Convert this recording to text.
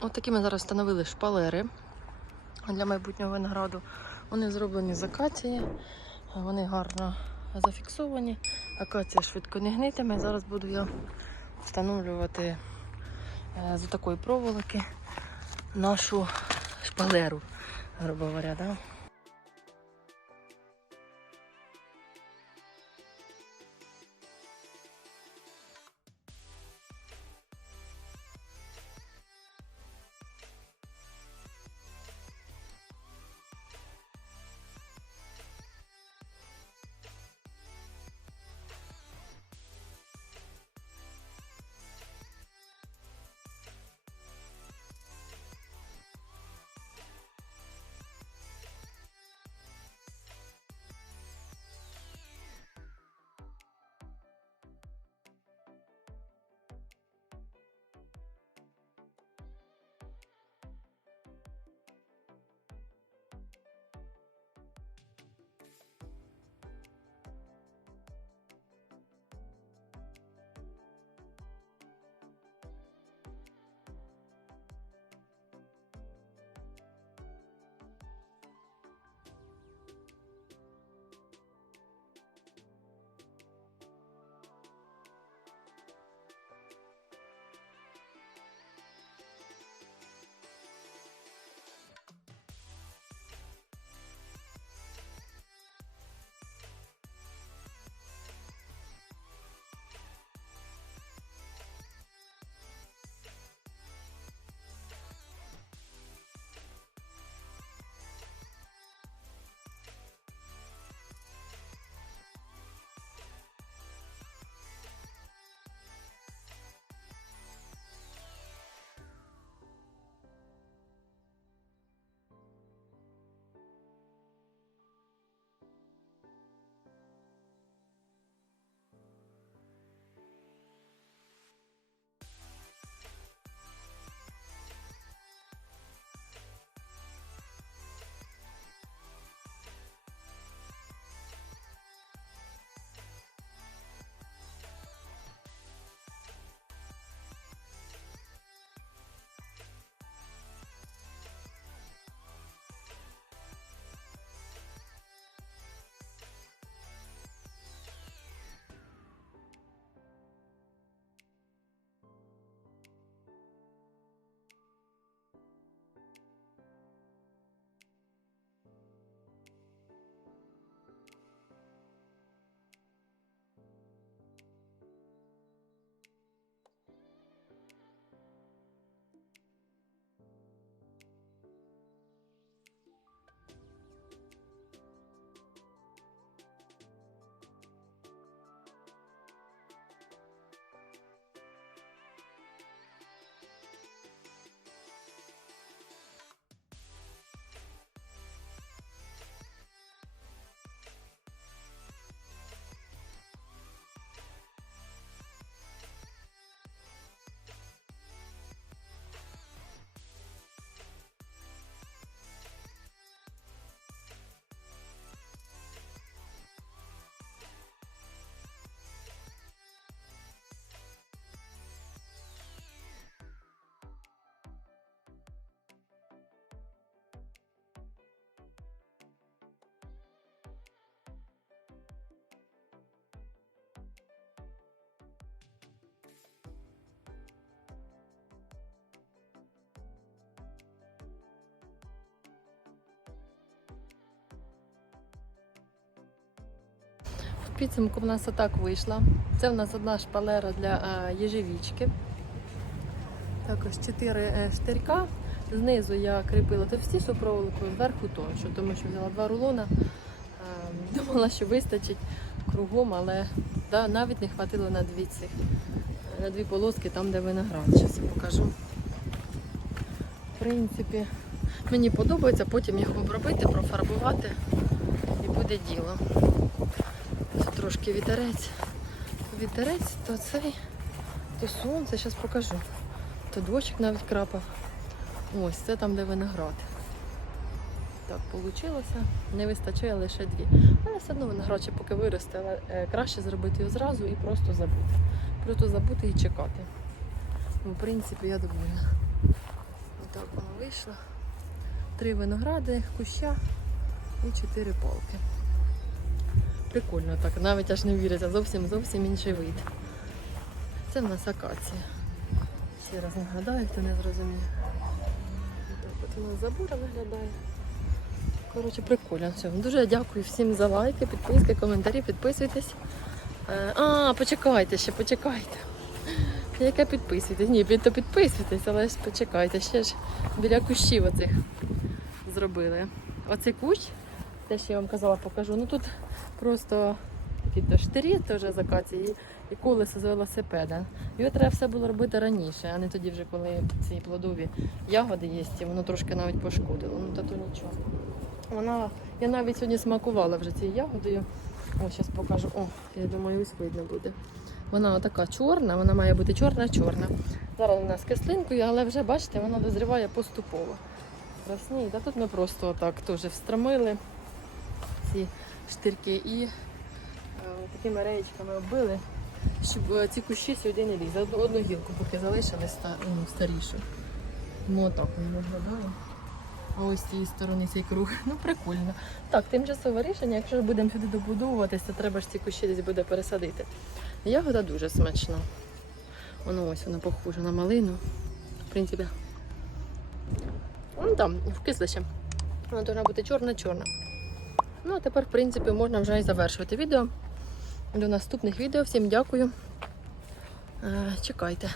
От такі ми зараз встановили шпалери для майбутнього винограду. Вони зроблені з акації, вони гарно зафіксовані. Акація швидко не гнитиме. Зараз буду я встановлювати е, з такої проволоки нашу шпалеру, грубо говоря. Да? Підсумку в нас отак вийшло. Це в нас одна шпалера для е, єжевічки. Також чотири е, штирька. Знизу я кріпила товстішу проволоку, зверху тоншу, тому що взяла два рулона. Е, Думала, що вистачить кругом, але да, навіть не хватило на дві цих, на дві полоски там, де виноград. Зараз я покажу. В принципі, мені подобається, потім їх обробити, профарбувати і буде діло. Трошки вітерець. Вітерець, то цей, то сонце, зараз покажу. То дощик навіть крапав. Ось це там, де виноград. Так вийшло. Не вистачає лише дві. Але все одно виноград ще поки виросте, але е, краще зробити його зразу і просто забути. Просто забути і чекати. Ну, в принципі, я довольна. вийшла. Три виногради, куща і чотири полки. Прикольно так, навіть аж не віриться, зовсім зовсім інший вид. Це в нас акація. Ще раз нагадаю, хто не зрозумів. Так от у нас забора виглядає. Коротше, прикольно. Все. Дуже дякую всім за лайки, підписки, коментарі, підписуйтесь. Е, А, почекайте ще, почекайте. Яке підписуйтесь? Ні, то підписуйтесь, але ж почекайте, ще ж біля кущів оцих зробили. Оцей кущ, те, що я вам казала, покажу. Ну тут просто такі то штирі теж з і колесо з велосипеда. Його треба все було робити раніше, а не тоді вже, коли ці плодові ягоди є, воно трошки навіть пошкодило. Ну та то нічого. Вона, я навіть сьогодні смакувала вже цією ягодою. Ось зараз покажу. О, я думаю, ось видно буде. Вона така чорна, вона має бути чорна-чорна. Зараз вона з кислинкою, але вже бачите, вона дозріває поступово. Красніє. Та тут ми просто отак теж встромили ці штирки і е, такими реєчками оббили, щоб е, ці кущі сюди не лізли. Одну, гілку поки залишили ну, старішу. Ну отак воно виглядає. А ось з цієї сторони цей круг. Ну прикольно. Так, тимчасове рішення, якщо будемо сюди добудовуватися, то треба ж ці кущі десь буде пересадити. Ягода дуже смачна. Воно ось вона похожа на малину. В принципі. Ну там, в кислище. Вона повинна бути чорна-чорна. Ну, а тепер, в принципі, можна вже і завершувати відео. До наступних відео. Всім дякую. Е, Чекайте.